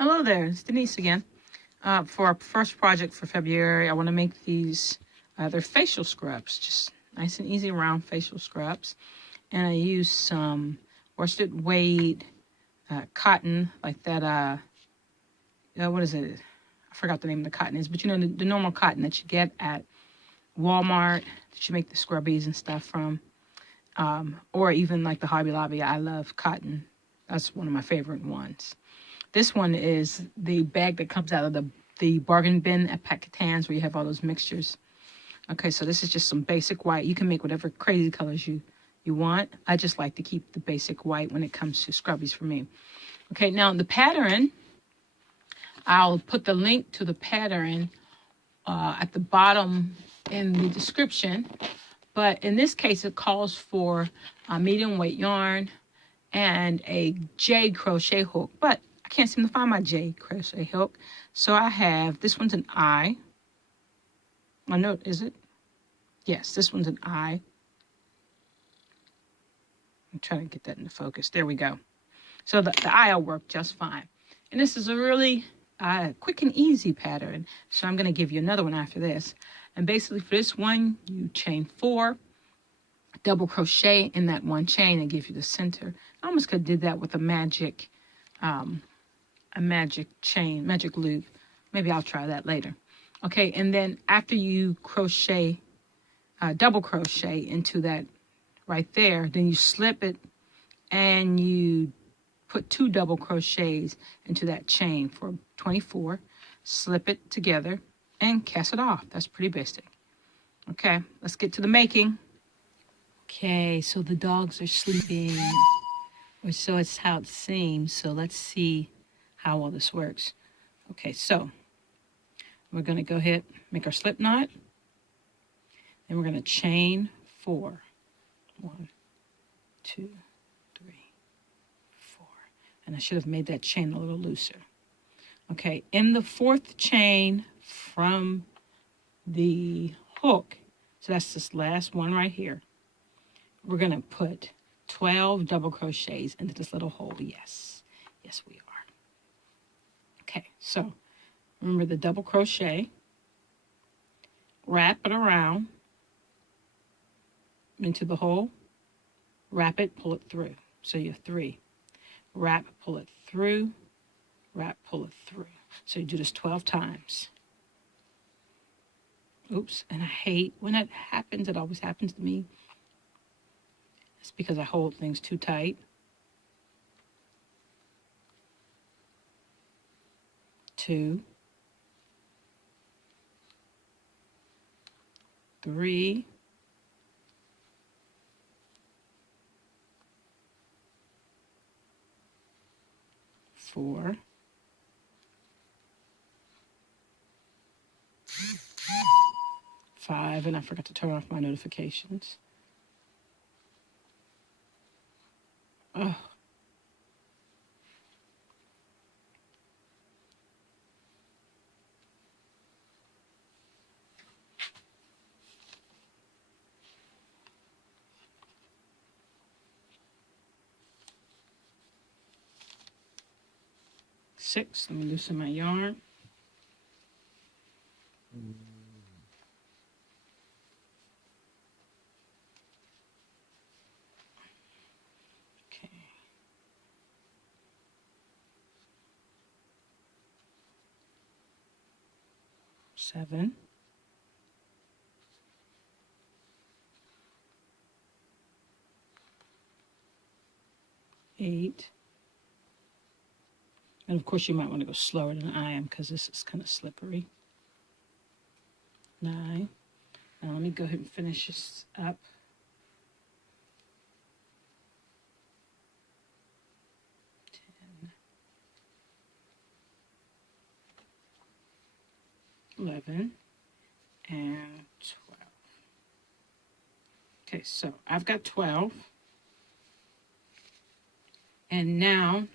Hello there, it's Denise again. For our first project for February, I want to make these, they're facial scrubs, just nice and easy round facial scrubs. And I use some worsted weight cotton, like that, what is it? I forgot the name of the cotton is, but you know, the normal cotton that you get at Walmart that you make the scrubbies and stuff from. Or even like the Hobby Lobby. I love cotton. That's one of my favorite ones. This one is the bag that comes out of the bargain bin at Packatans where you have all those mixtures. Okay, so this is just some basic white. You can make whatever crazy colors you want. I just like to keep the basic white when it comes to scrubbies for me. Okay, now the pattern, I'll put the link to the pattern at the bottom in the description. But in this case, it calls for a medium weight yarn and a J crochet hook. But I can't seem to find my J crochet hook. So I have, this one's an I. I know, is it? Yes, this one's an I. I'm trying to get that into focus. There we go. So the I will work just fine. And this is a really quick and easy pattern. So I'm going to give you another one after this. And basically for this one, you chain 4, double crochet in that one chain and give you the center. I almost could have did that with a magic chain, magic loop. Maybe I'll try that later. Okay, and then after you crochet, double crochet into that right there, then you slip it and you put 2 double crochets into that chain for 24, slip it together and cast it off. That's pretty basic. Okay, let's get to the making. Okay, so the dogs are sleeping, or so it's how it seems. So let's see how well this works. Okay, so we're going to go ahead, make our slip knot. Then we're going to chain 4. 1, 2, 3, 4. And I should have made that chain a little looser. Okay, in the 4th chain from the hook, so that's this last one right here, we're going to put 12 double crochets into this little hole. Yes, yes we are. Okay, so remember the double crochet, wrap it around into the hole, wrap it, pull it through. So you have 3. Wrap, pull it through, wrap, pull it through. So you do this 12 times. Oops, and I hate when that happens. It always happens to me. It's because I hold things too tight. 2, 3, 4, 5, and I forgot to turn off my notifications. Oh. 6, let me loosen my yarn. Okay. 7, 8, and of course you might want to go slower than I am because this is kind of slippery. 9. Now let me go ahead and finish this up. 10, 11, and 12. Okay, so I've got 12. And now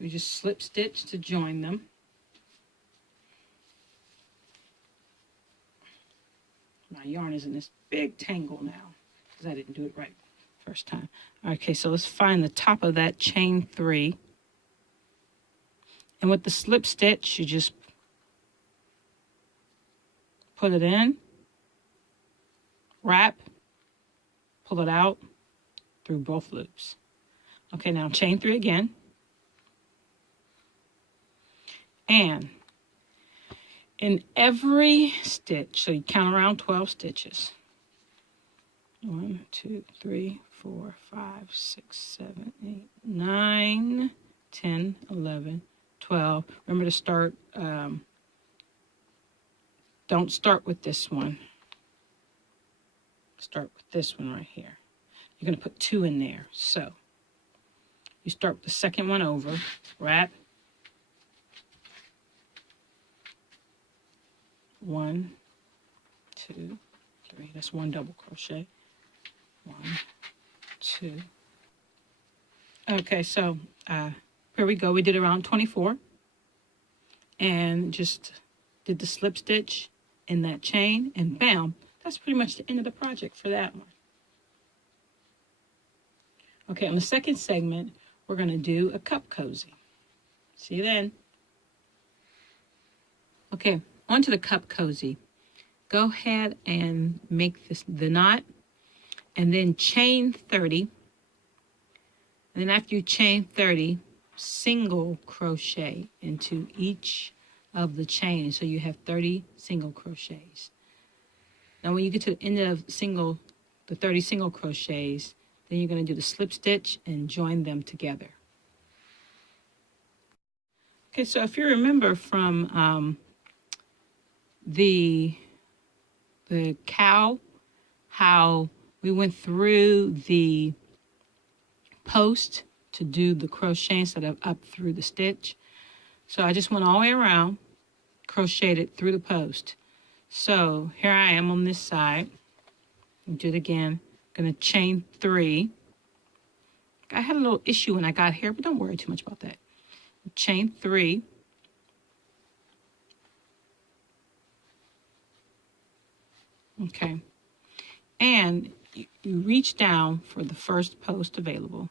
we just slip stitch to join them. My yarn is in this big tangle now because I didn't do it right first time. Okay, so let's find the top of that chain 3. And with the slip stitch, you just put it in, wrap, pull it out through both loops. Okay, now chain 3 again. And in every stitch, so you count around 12 stitches. 1, 2, 3, 4, 5, 6, 7, 8, 9, 10, 11, 12. Remember to start, don't start with this one. Start with this one right here. You're going to put 2 in there. So you start with the second one over, wrap, 1, 2, 3. That's 1 double crochet. 1, 2. Okay, so here we go. We did around 24 and just did the slip stitch in that chain, and bam, that's pretty much the end of the project for that one. Okay, on the second segment, we're going to do a cup cozy. See you then. Okay, on to the cup cozy. Go ahead and make the knot, and then chain 30. And then after you chain 30, single crochet into each of the chains. So you have 30 single crochets. Now when you get to the end of the 30 single crochets, then you're going to do the slip stitch and join them together. Okay, so if you remember from the cow, how we went through the post to do the crochet instead of up through the stitch. So I just went all the way around, crocheted it through the post. So here I am on this side. Do it again. Gonna chain 3. I had a little issue when I got here, but don't worry too much about that. Chain 3. Okay. And you reach down for the first post available.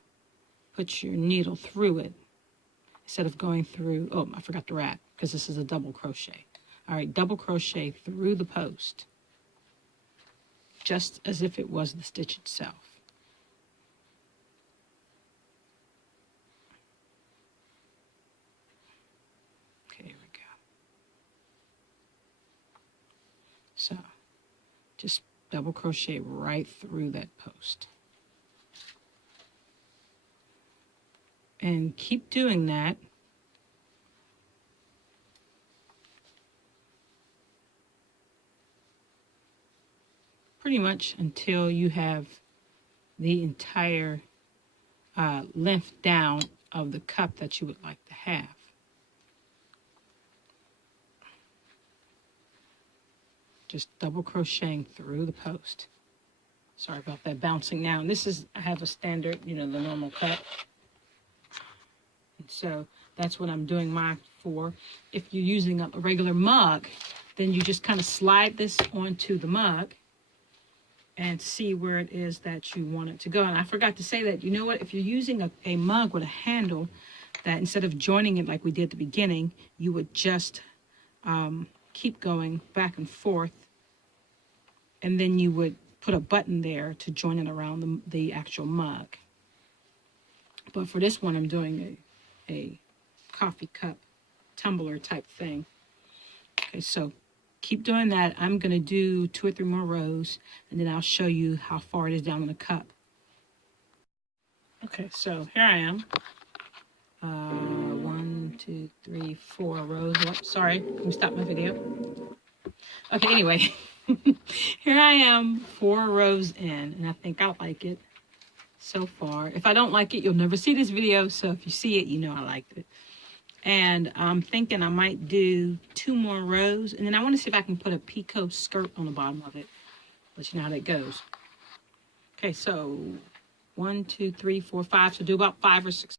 Put your needle through it instead of going through, oh, I forgot to wrap because this is a double crochet. All right, double crochet through the post, just as if it was the stitch itself. Okay, here we go. So just double crochet right through that post. And keep doing that pretty much until you have the entire length down of the cup that you would like to have. Just double crocheting through the post. Sorry about that bouncing now. And this is, I have a standard, the normal cut. And so that's what I'm doing mine for. If you're using a regular mug, then you just kind of slide this onto the mug and see where it is that you want it to go. And I forgot to say that, you know what, if you're using a mug with a handle, that instead of joining it like we did at the beginning, you would just keep going back and forth, and then you would put a button there to join it around the actual mug. But for this one, I'm doing a coffee cup tumbler type thing. Okay, so keep doing that. I'm going to do 2 or 3 more rows, and then I'll show you how far it is down in the cup. Okay, so here I am. 1, 2, 3, 4 rows. Oh, sorry, let me stop my video. Okay, anyway, here I am 4 rows in, and I think I like it so far. If I don't like it, you'll never see this video, so if you see it, you know I liked it. And I'm thinking I might do 2 more rows, and then I want to see if I can put a picot skirt on the bottom of it. Let you know how that goes. Okay, so 1, 2, 3, 4, 5. So do about 5 or 6.